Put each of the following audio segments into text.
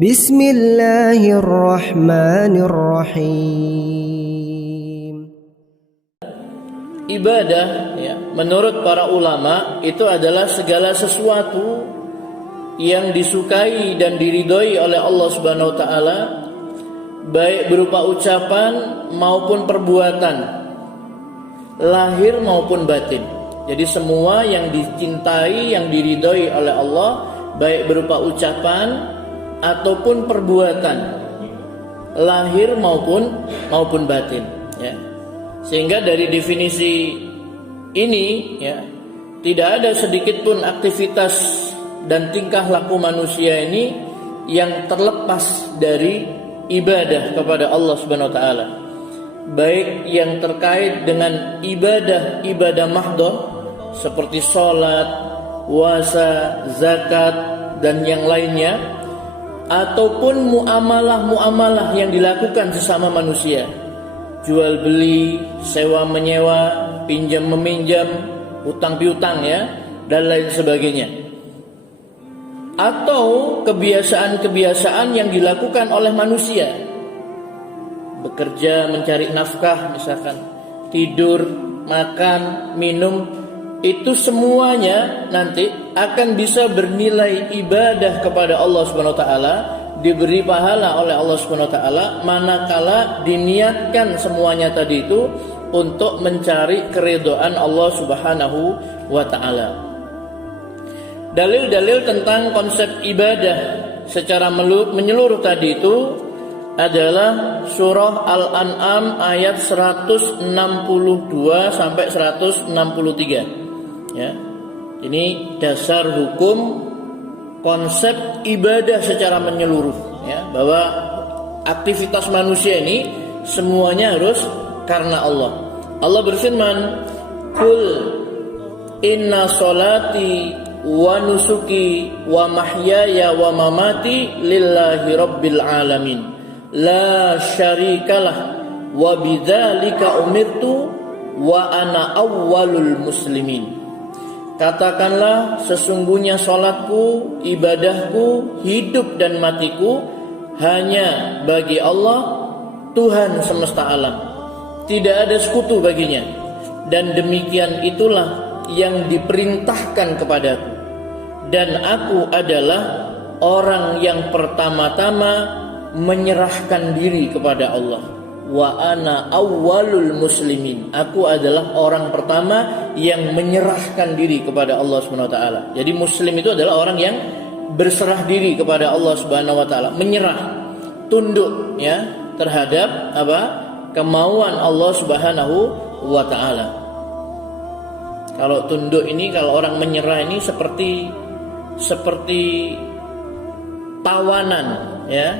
Bismillahirrahmanirrahim. Ibadah ya, menurut para ulama itu adalah segala sesuatu yang disukai dan diridhoi oleh Allah Subhanahu wa taala, baik berupa ucapan maupun perbuatan, lahir maupun batin. Jadi semua yang dicintai, yang diridhoi oleh Allah, baik berupa ucapan ataupun perbuatan, lahir maupun batin ya. Sehingga dari definisi ini ya, tidak ada sedikit pun aktivitas dan tingkah laku manusia ini yang terlepas dari ibadah kepada Allah Subhanahu wa taala. Baik yang terkait dengan ibadah mahdhah seperti salat, puasa, zakat dan yang lainnya, ataupun muamalah yang dilakukan sesama manusia. Jual beli, sewa menyewa, pinjam meminjam, utang piutang ya, dan lain sebagainya. Atau kebiasaan-kebiasaan yang dilakukan oleh manusia. Bekerja, mencari nafkah misalkan, tidur, makan, minum, itu semuanya nanti akan bisa bernilai ibadah kepada Allah Subhanahu wa taala, diberi pahala oleh Allah Subhanahu wa taala manakala diniatkan semuanya tadi itu untuk mencari keridhaan Allah Subhanahu wa taala. Dalil-dalil tentang konsep ibadah secara menyeluruh tadi itu adalah surah Al-An'am ayat 162 sampai 163 ya. Ini dasar hukum konsep ibadah secara menyeluruh ya, bahwa aktivitas manusia ini semuanya harus karena Allah. Allah berfirman, "Qul inna sholati wa nusuki wa mahyaya wa mamati lillahi rabbil alamin la syarikalah wa bidzalika umirtu wa ana awwalul muslimin." Katakanlah, sesungguhnya salatku, ibadahku, hidup dan matiku hanya bagi Allah, Tuhan semesta alam. Tidak ada sekutu baginya. Dan demikian itulah yang diperintahkan kepadaku. Dan aku adalah orang yang pertama-tama menyerahkan diri kepada Allah. Wa ana awwalul muslimin. Aku adalah orang pertama yang menyerahkan diri kepada Allah Subhanahu wa taala. Jadi muslim itu adalah orang yang berserah diri kepada Allah Subhanahu wa taala, menyerah, tunduk ya terhadap kemauan Allah Subhanahu wa taala. Kalau tunduk ini, kalau orang menyerah ini seperti tawanan ya.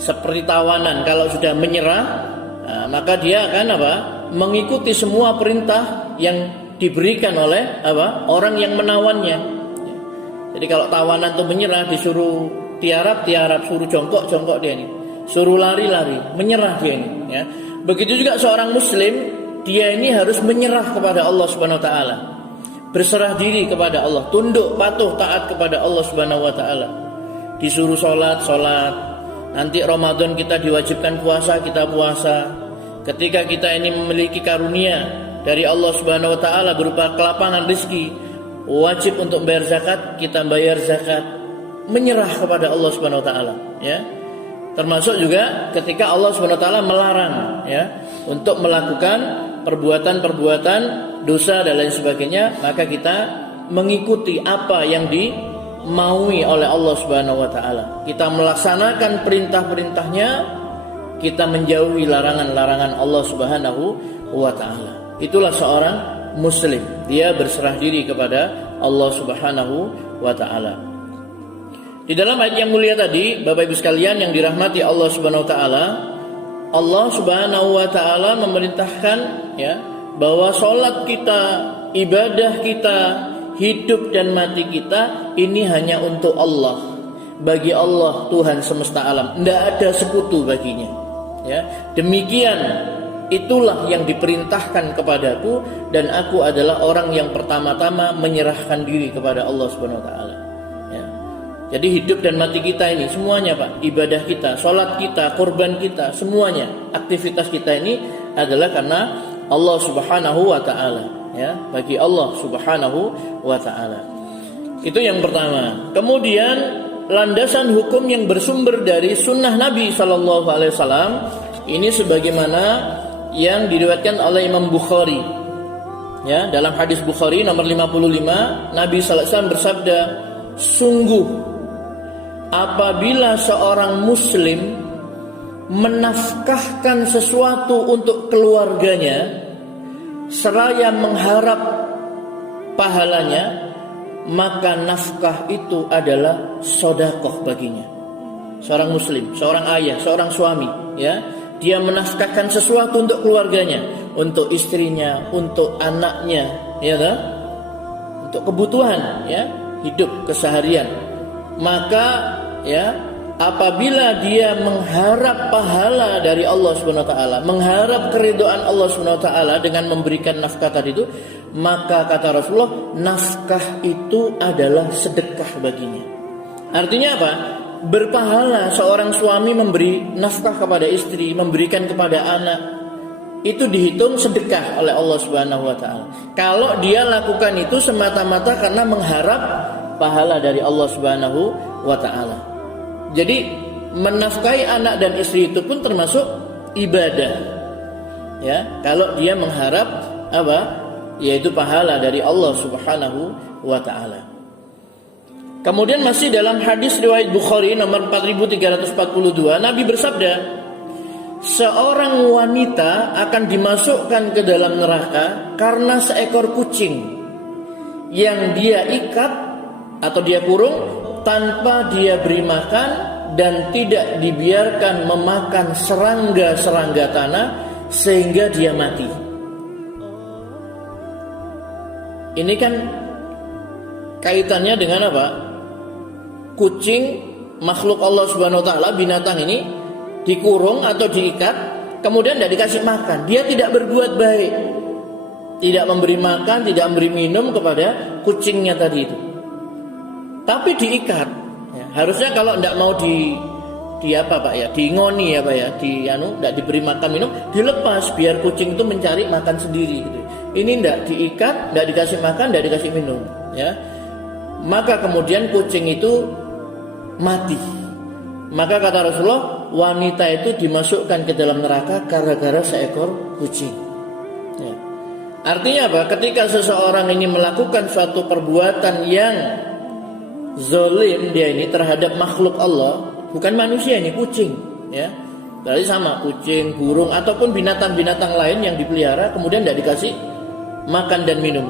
Seperti tawanan, kalau sudah menyerah, maka dia akan mengikuti semua perintah yang diberikan oleh orang yang menawannya. Jadi kalau tawanan itu menyerah, disuruh tiarap, suruh jongkok dia ini, suruh lari, menyerah dia ini ya. Begitu juga seorang muslim, dia ini harus menyerah kepada Allah Subhanahu wa taala, berserah diri kepada Allah, tunduk, patuh, taat kepada Allah Subhanahu wa taala. Disuruh salat, nanti Ramadan kita diwajibkan puasa, kita puasa. Ketika kita ini memiliki karunia dari Allah Subhanahu wa taala berupa kelapangan rezeki, wajib untuk bayar zakat, kita bayar zakat, menyerah kepada Allah Subhanahu wa taala ya. Termasuk juga ketika Allah Subhanahu wa taala melarang ya untuk melakukan perbuatan-perbuatan dosa dan lain sebagainya, maka kita mengikuti apa yang dimaui oleh Allah Subhanahu wa taala. Kita melaksanakan perintah-perintahnya, kita menjauhi larangan-larangan Allah Subhanahu wa taala. Itulah seorang muslim, dia berserah diri kepada Allah Subhanahu wa taala. Di dalam ayat yang mulia tadi, Bapak Ibu sekalian yang dirahmati Allah Subhanahu wa taala, Allah Subhanahu wa taala memerintahkan ya bahwa salat kita, ibadah kita, hidup dan mati kita ini hanya untuk Allah. Bagi Allah, Tuhan semesta alam, tidak ada sekutu baginya ya. Demikian itulah yang diperintahkan kepadaku, dan aku adalah orang yang pertama-tama menyerahkan diri kepada Allah Subhanahu wa taala ya. Jadi hidup dan mati kita ini semuanya Pak, ibadah kita, sholat kita, kurban kita, semuanya, aktivitas kita ini adalah karena Allah Subhanahu wa taala, ya, bagi Allah Subhanahu wa taala. Itu yang pertama. Kemudian landasan hukum yang bersumber dari sunnah Nabi sallallahu alaihi wasallam ini sebagaimana yang diriwayatkan oleh Imam Bukhari. Ya, dalam hadis Bukhari nomor 55, Nabi sallallahu alaihi wasallam bersabda, "Sungguh apabila seorang muslim menafkahkan sesuatu untuk keluarganya seraya mengharap pahalanya, maka nafkah itu adalah sedekah baginya." Seorang muslim, seorang ayah, seorang suami, ya, dia menafkahkan sesuatu untuk keluarganya, untuk istrinya, untuk anaknya, ya kan? Untuk kebutuhan, ya, hidup keseharian. Maka, ya, apabila dia mengharap pahala dari Allah Subhanahu wa taala, mengharap keridhaan Allah Subhanahu wa taala dengan memberikan nafkah tadi itu, maka kata Rasulullah, nafkah itu adalah sedekah baginya. Artinya apa? Berpahala seorang suami memberi nafkah kepada istri, memberikan kepada anak, itu dihitung sedekah oleh Allah Subhanahu wa taala. Kalau dia lakukan itu semata-mata karena mengharap pahala dari Allah Subhanahu wa taala. Jadi menafkahi anak dan istri itu pun termasuk ibadah. Ya, kalau dia mengharap apa? Yaitu pahala dari Allah Subhanahu wa taala. Kemudian masih dalam hadis riwayat Bukhari nomor 4342, Nabi bersabda, seorang wanita akan dimasukkan ke dalam neraka karena seekor kucing yang dia ikat atau dia kurung tanpa dia beri makan dan tidak dibiarkan memakan serangga-serangga tanah sehingga dia mati. Ini kan kaitannya dengan apa? Kucing, makhluk Allah Subhanahu wa taala, binatang ini dikurung atau diikat, kemudian tidak dikasih makan. Dia tidak berbuat baik, tidak memberi makan, tidak memberi minum kepada kucingnya tadi itu. Tapi diikat, ya, harusnya kalau tidak mau di apa Pak ya, diingoni ya Pak ya, tidak diberi makan minum, dilepas biar kucing itu mencari makan sendiri gitu. Ini tidak diikat, tidak dikasih makan, tidak dikasih minum, ya. Maka kemudian kucing itu mati. Maka kata Rasulullah, wanita itu dimasukkan ke dalam neraka gara-gara seekor kucing. Ya. Artinya apa? Ketika seseorang ini melakukan suatu perbuatan yang zalim dia ini terhadap makhluk Allah, bukan manusia ini, kucing, ya. Berarti sama, kucing, burung ataupun binatang-binatang lain yang dipelihara kemudian tidak dikasih makan dan minum,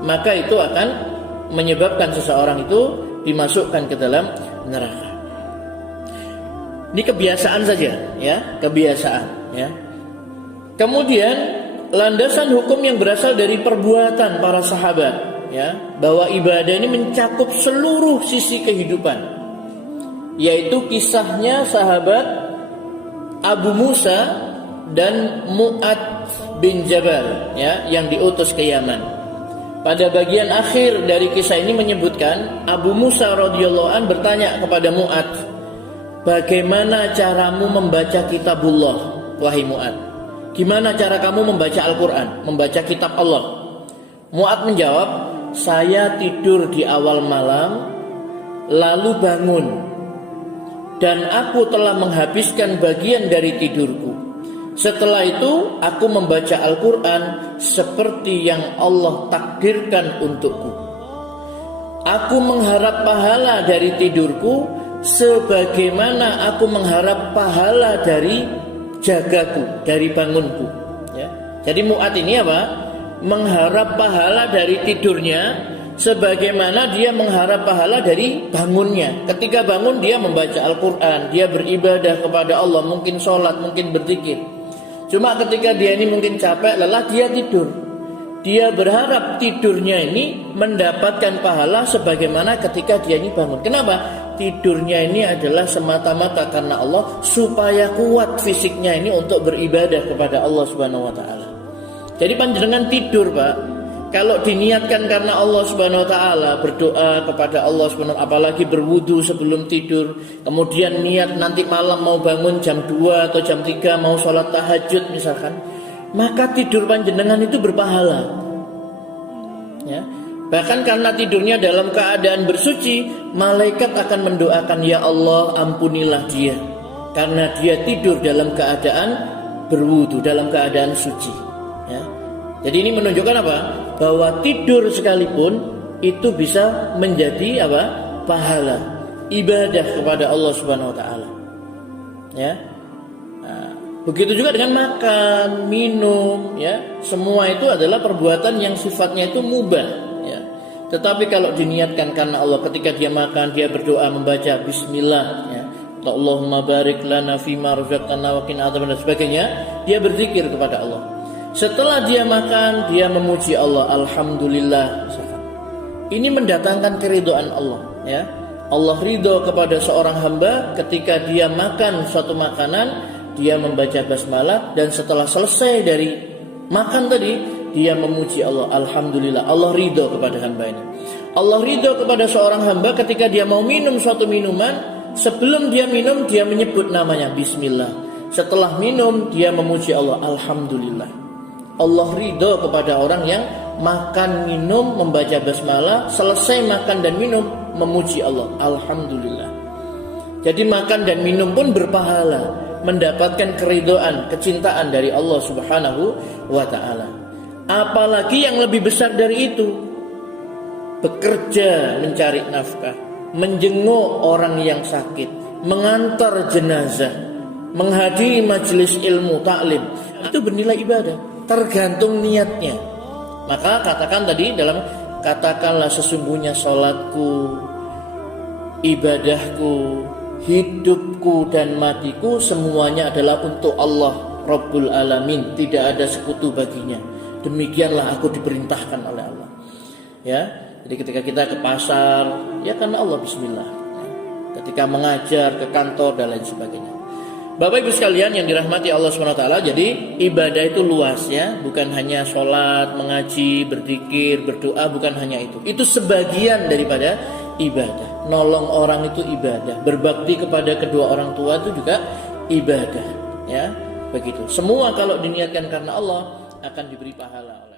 maka itu akan menyebabkan seseorang itu dimasukkan ke dalam neraka. Ini kebiasaan saja, ya, kebiasaan, ya. Kemudian landasan hukum yang berasal dari perbuatan para sahabat, ya, bahwa ibadah ini mencakup seluruh sisi kehidupan, yaitu kisahnya sahabat Abu Musa dan Mu'ad bin Jabal, ya, yang diutus ke Yaman. Pada bagian akhir dari kisah ini menyebutkan Abu Musa radhiyallahu an bertanya kepada Mu'ad, bagaimana caramu membaca kitabullah, wahai Mu'ad? Gimana cara kamu membaca Al-Quran, membaca kitab Allah? Mu'ad menjawab, saya tidur di awal malam, lalu bangun, dan aku telah menghabiskan bagian dari tidurku. Setelah itu aku membaca Al-Quran seperti yang Allah takdirkan untukku. Aku mengharap pahala dari tidurku sebagaimana aku mengharap pahala dari jagaku, dari bangunku, ya. Jadi Mu'ad ini apa? Mengharap pahala dari tidurnya sebagaimana dia mengharap pahala dari bangunnya. Ketika bangun dia membaca Al-Quran, dia beribadah kepada Allah, mungkin sholat, mungkin berzikir. Cuma ketika dia ini mungkin capek, lelah, dia tidur. Dia berharap tidurnya ini mendapatkan pahala sebagaimana ketika dia ini bangun. Kenapa? Tidurnya ini adalah semata-mata karena Allah, supaya kuat fisiknya ini untuk beribadah kepada Allah Subhanahu wa taala. Jadi panjenengan tidur, Pak, Kalau diniatkan karena Allah Subhanahu wa taala, berdoa kepada Allah Subhanahu, apalagi berwudu sebelum tidur, kemudian niat nanti malam mau bangun jam 2 atau jam 3 mau sholat tahajud misalkan, maka tidur panjenengan itu berpahala. Ya. Bahkan karena tidurnya dalam keadaan bersuci, malaikat akan mendoakan, ya Allah ampunilah dia, karena dia tidur dalam keadaan berwudu, dalam keadaan suci. Ya. Jadi ini menunjukkan apa? Bahwa tidur sekalipun itu bisa menjadi apa? Pahala, ibadah kepada Allah Subhanahu wa taala. Ya. Nah, begitu juga dengan makan, minum, ya. Semua itu adalah perbuatan yang sifatnya itu mubah. Tetapi kalau diniatkan karena Allah, ketika dia makan, dia berdoa membaca bismillah, ya, Allahumma barik lana fima razaqtana wa qina adzaban dan sebagainya, dia berzikir kepada Allah. Setelah dia makan, dia memuji Allah, alhamdulillah. Ini mendatangkan keridhaan Allah, ya. Allah ridho kepada seorang hamba ketika dia makan suatu makanan, dia membaca basmalah, dan setelah selesai dari makan tadi, dia memuji Allah, alhamdulillah. Allah ridho kepada hamba ini. Allah ridho kepada seorang hamba ketika dia mau minum suatu minuman, sebelum dia minum dia menyebut namanya bismillah. Setelah minum dia memuji Allah, alhamdulillah. Allah ridho kepada orang yang makan minum membaca basmalah, selesai makan dan minum memuji Allah, alhamdulillah. Jadi makan dan minum pun berpahala, mendapatkan keridhaan, kecintaan dari Allah Subhanahu wa taala. Apalagi yang lebih besar dari itu, bekerja mencari nafkah, menjenguk orang yang sakit, mengantar jenazah, menghadiri majelis ilmu taklim, itu bernilai ibadah, tergantung niatnya. Maka katakan tadi dalam katakanlah sesungguhnya salatku, ibadahku, hidupku dan matiku semuanya adalah untuk Allah Rabbul Alamin, tidak ada sekutu baginya. Demikianlah aku diperintahkan oleh Allah. Ya, jadi ketika kita ke pasar, ya karena Allah bismillah. Ya. Ketika mengajar, ke kantor dan lain sebagainya. Bapak Ibu sekalian yang dirahmati Allah SWT, jadi ibadah itu luas ya, bukan hanya sholat, mengaji, berzikir, berdoa, bukan hanya itu. Itu sebagian daripada ibadah. Nolong orang itu ibadah, berbakti kepada kedua orang tua itu juga ibadah. Ya, begitu. Semua kalau diniatkan karena Allah akan diberi pahala.